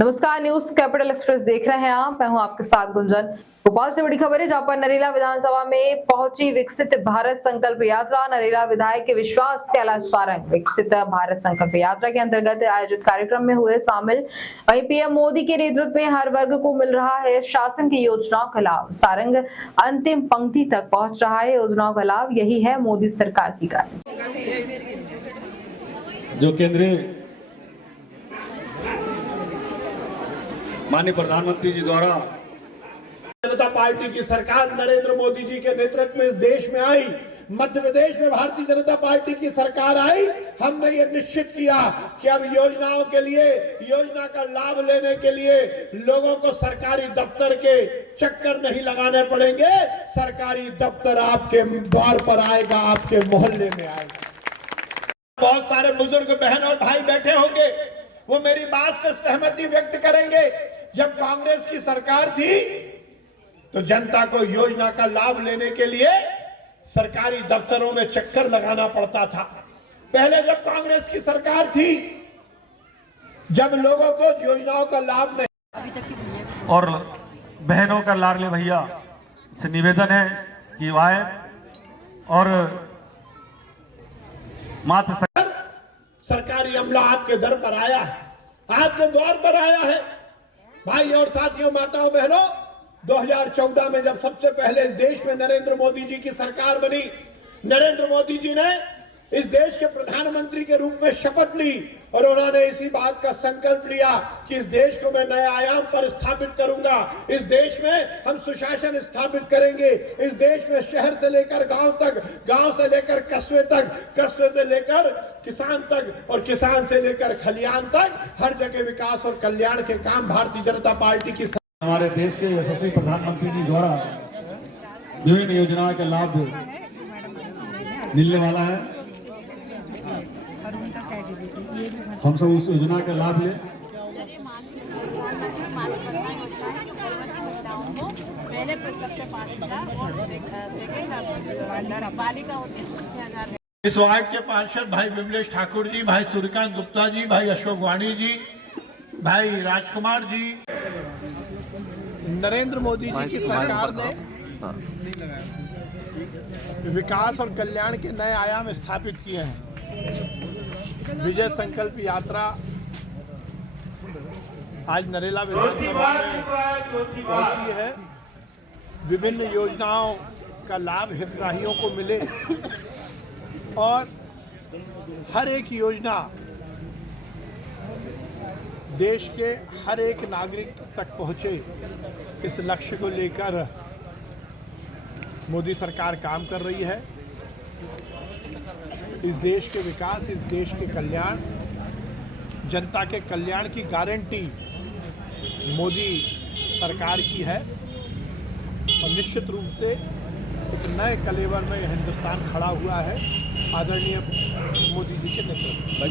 नमस्कार, news capital express देख रहे हैं आप। मैं हूं आपके साथ गुंजन। भोपाल से बड़ी खबर है, जहां पर नरेला विधानसभा में पहुंची विकसित भारत संकल्प यात्रा। नरेला विधायक के विश्वास कैलाश सारंग विकसित भारत संकल्प यात्रा के अंतर्गत आयोजित कार्यक्रम में हुए शामिल। वहीं पीएम मोदी के नेतृत्व में हर वर्ग को मिल रहा है शासन की योजनाओं का लाभ। सारंग अंतिम पंक्ति तक पहुंच रहा है योजनाओं का लाभ, यही है मोदी सरकार की गारंटी। जो केंद्रीय माननीय प्रधानमंत्री जी द्वारा जनता पार्टी की सरकार नरेंद्र मोदी जी के नेतृत्व में इस देश में आई, मध्य प्रदेश में भारतीय जनता पार्टी की सरकार आई। हमने ये निश्चित किया कि अब योजनाओं के लिए, योजना का लाभ लेने के लिए लोगों को सरकारी दफ्तर के चक्कर नहीं लगाने पड़ेंगे। सरकारी दफ्तर आपके द्वार पर आएगा, आपके मोहल्ले में आएगा। बहुत सारे बुजुर्ग बहन और भाई बैठे होंगे, वो मेरी बात से सहमति व्यक्त करेंगे। जब कांग्रेस की सरकार थी तो जनता को योजना का लाभ लेने के लिए सरकारी दफ्तरों में चक्कर लगाना पड़ता था। पहले जब कांग्रेस की सरकार थी, जब लोगों को योजनाओं का लाभ नहीं। और बहनों का लाडले भैया से निवेदन है कि वह आए और मात्र सरकारी अमला आपके दर पर आया है, आपके द्वार पर आया है। भाई और साथियों, माताओं बहनों, 2014 में जब सबसे पहले इस देश में नरेंद्र मोदी जी की सरकार बनी, नरेंद्र मोदी जी ने इस देश के प्रधानमंत्री के रूप में शपथ ली और उन्होंने इसी बात का संकल्प लिया कि इस देश को मैं नए आयाम पर स्थापित करूंगा। इस देश में हम सुशासन स्थापित करेंगे। इस देश में शहर से लेकर गांव तक, गांव से लेकर कस्बे तक, कस्बे से लेकर किसान तक और किसान से लेकर खलियान तक हर जगह विकास और कल्याण के काम भारतीय जनता पार्टी की। हमारे देश के यशस्वी प्रधानमंत्री जी द्वारा विभिन्न योजनाओं का लाभ मिलने वाला है। हम सब उस योजना का लाभ लें। इस वार्ड के पार्षद भाई विमलेश ठाकुर जी, भाई सूर्यकांत गुप्ता जी, भाई अशोक वाणी जी, भाई राजकुमार जी। नरेंद्र मोदी जी की सरकार ने विकास और कल्याण के नए आयाम स्थापित किए हैं। विजय संकल्प यात्रा आज नरेला विधानसभा में पहुंची है। विभिन्न योजनाओं का लाभ हितग्राहियों को मिले और हर एक योजना देश के हर एक नागरिक तक पहुंचे, इस लक्ष्य को लेकर मोदी सरकार काम कर रही है। इस देश के विकास, इस देश के कल्याण, जनता के कल्याण की गारंटी मोदी सरकार की है और निश्चित रूप से एक नए कलेवर में हिंदुस्तान खड़ा हुआ है आदरणीय मोदी जी के नेतृत्व में।